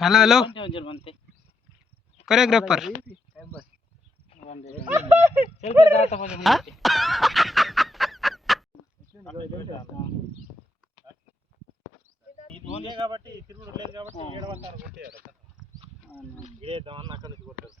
Hello hello choreographer కాబట్టి తిరుగుడు లేదు కాబట్టి ఏడవంటారు కొట్టేయారు ఏద్దామని అక్కడ నుంచి కొట్టారు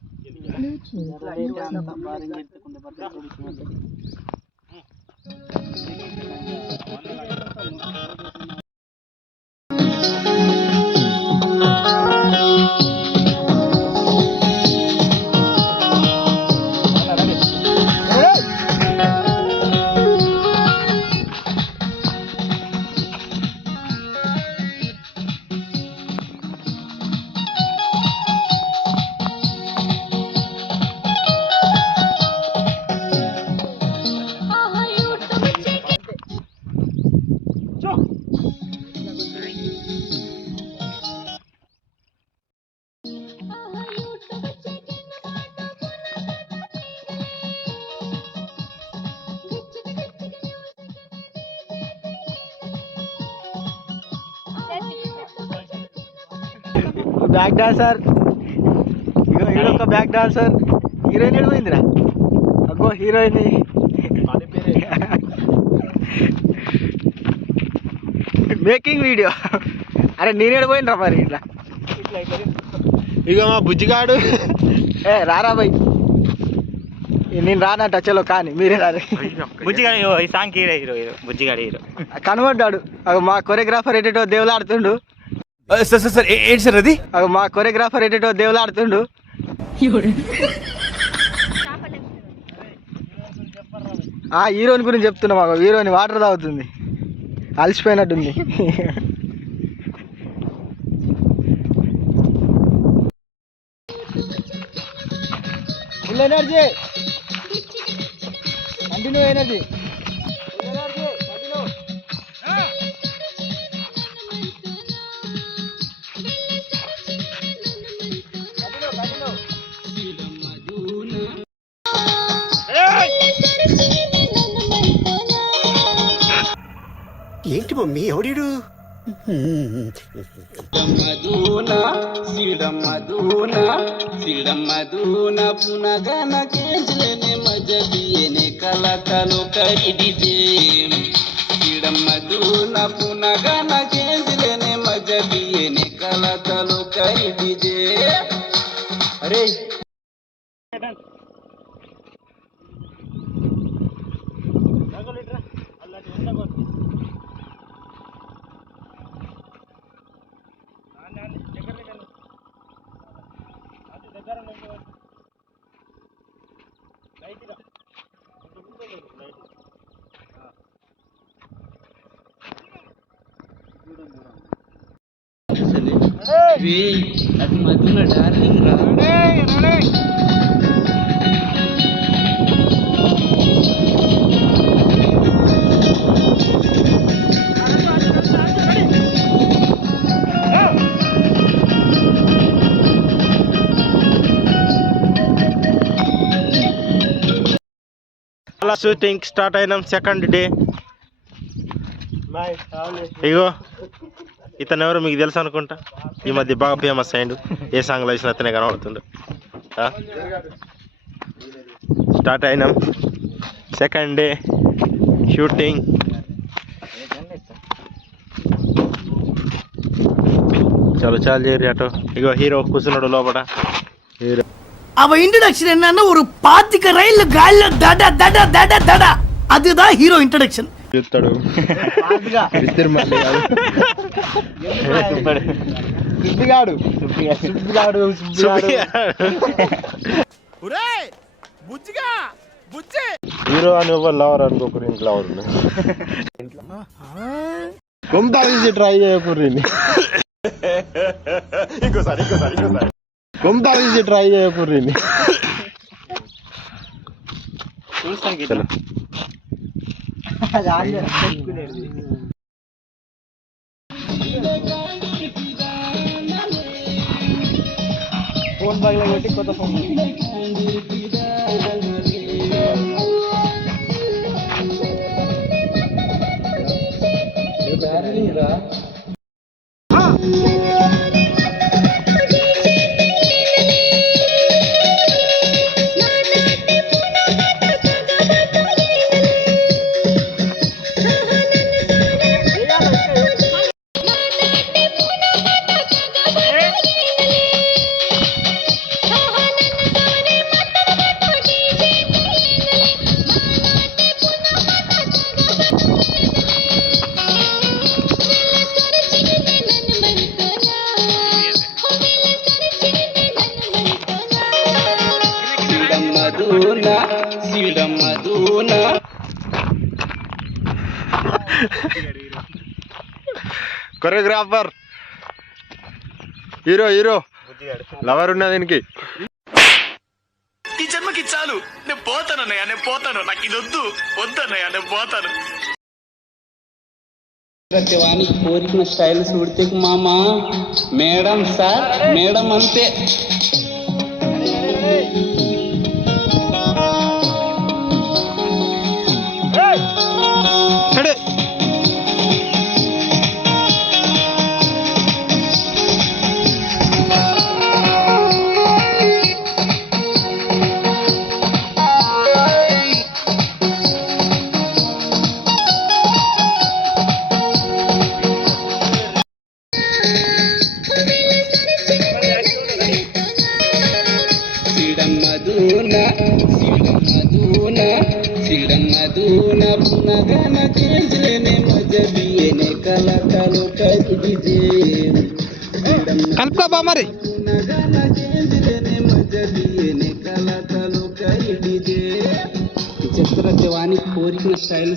బ్యాక్ డాన్సర్ ఈడొక్క బ్యాక్ డాన్సర్ హీరోయిన్ ఎడిపోయిందిరా అగ్గో హీరోయిన్ మేకింగ్ వీడియో అరే నేను ఎడిపోయినరా మరి ఇట్లా ఇక మా బుజ్జిగాడు ఏ రారా బై నేను రానంట చలో కానీ మీరే రారే బుజ్జిగాడు ఈ సాంగ్ హీరో హీరో హీరో బుజ్జిగాడు హీరో కనబడ్డాడు మా కొరియోగ్రాఫర్ ఎటేటో దేవులాడుతుండు సార్ సార్ సార్ ఏంటి సార్ అది మా కొరియోగ్రాఫర్ ఎటేటో దేవులాడుతుండు హీరోయిన్ గురించి చెప్తున్నా మాకు హీరోయిన్ వాటర్ తాగుతుంది అలసిపోయినట్టుంది ఫుల్ ఎనర్జీ కంటిన్యూ ఎనర్జీ ఏంటి మమ్మీ ఎవడీడు సిడమదూన పునగన కేంద్రనే మజబియనే కలకలు కరిడిజే సిడమదూన పునగన కేంద్రనే మజబియనే కలకలు కరిడిజే అరే అది మధున డార్లింగ్ రా అలా షూటింగ్ స్టార్ట్ అయినాం సెకండ్ డే ఇగో ఇతను ఎవరు మీకు తెలుసు అనుకుంటా ఈ మధ్య బాగా ఫేమస్ అయ్యిండు ఏ సాంగ్లో వేసిన అతనే కనబడుతుండు స్టార్ట్ అయినాం సెకండ్ డే షూటింగ్ చలో చాలు చేరి అటు ఇగో హీరో కూర్చున్నాడు లోపల హీరో அவ இன்ட்ரடக்ஷன் என்னன்னா ஒரு 25 ரயில் கால்ல தட தட தட தட அதுதான் ஹீரோ இன்ட்ரடக்ஷன் చూస్తాడు హీరో అని ఎవరు లవర్ అనుకోకరు ఇంట్లో కొంత ట్రై చేయకూరి ఇంకోసారి కొంత ట్రై చేయకూరి ఫోన్ బాగా కొట్టి కొత్త ఫోన్ మధున కొరియోగ్రాఫర్ హీరో హీరో లవర్ ఉన్నది దీనికి. ఈ జన్మకి చాలు, నేను పోతానన్నయ్య, నేను పోతాను, నాకు ఇది వద్దు, వద్దన్నయ్య, నేను పోతాను. ప్రతివానికి కోరికన స్టైల్ చూడితే మామ మేడం సార్ మేడం అంతే. సిడమధున పునగన కేంద్రనే మజబియనే కలకలు కదిజే కల్పబా మరి పునగన కేంద్రనే మజబియనే కలకలు కదిజే చిత్ర జవాని కోరికన స్టైల్